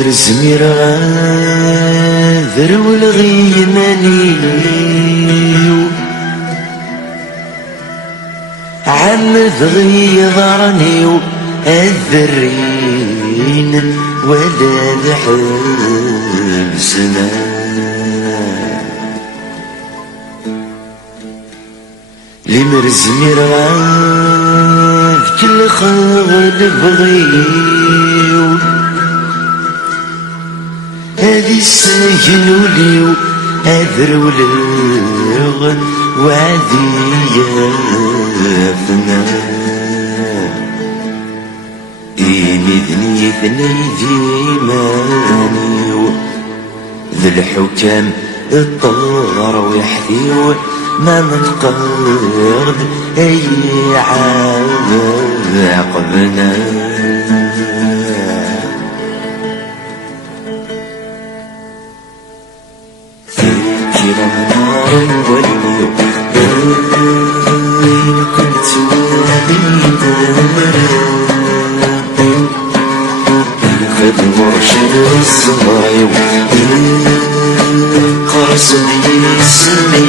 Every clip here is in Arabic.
مرزمير غاذر والغي مانيو عمد غي ضرنيو الذرين ولا ذحب زمان لي مرزمير غاذ كل خغل بغيو هذي السجن وليو أذر ولغ وعذي يافنا إني ذني ديمانيو ذي الحكام الطار ويحذيو ما متقرد أي عاقبنا نار وليو كنت وابيدا خذ مرشد الصايو قرص بيسمي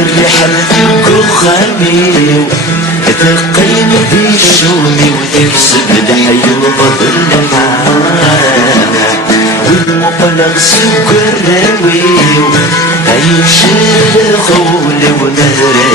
الرحل كخاميو تقيم بيشوني وتكسب دحي وبطل حانا والمقلق سكر راويو عيشير الخول ونهري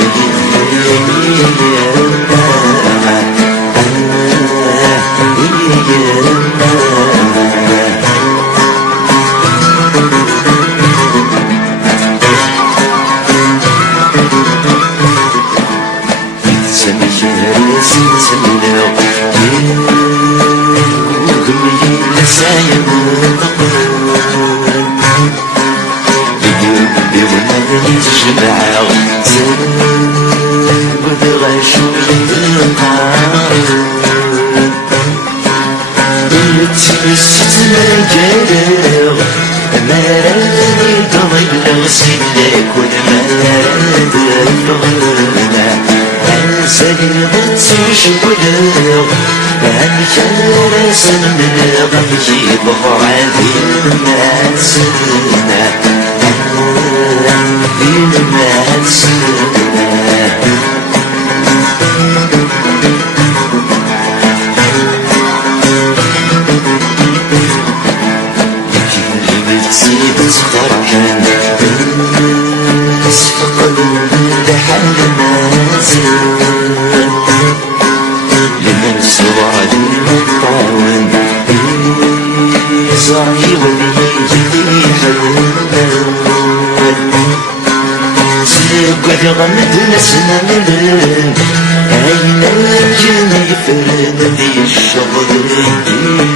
غمدنا سنملن أين الجن يفرد ذي الشغل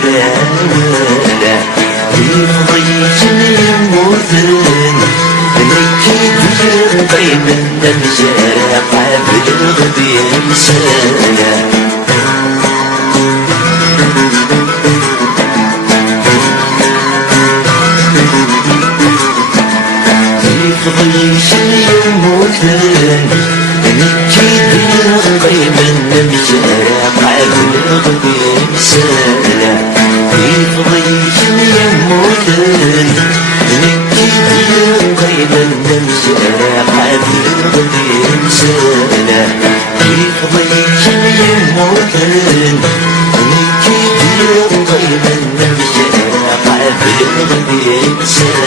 لا يضيجني يموتن نكيد يقيم النمجارة قابل غبي إنسانا يضيجني يموتن نكيد يقيم النمجارة قابل غبي إنسانا يضيجني يموتن نكيد يقيم النمجارة قابل غبي إنسانا يضيجني يموتن نكيد يقيم النمجارة قابل غبي إنسانا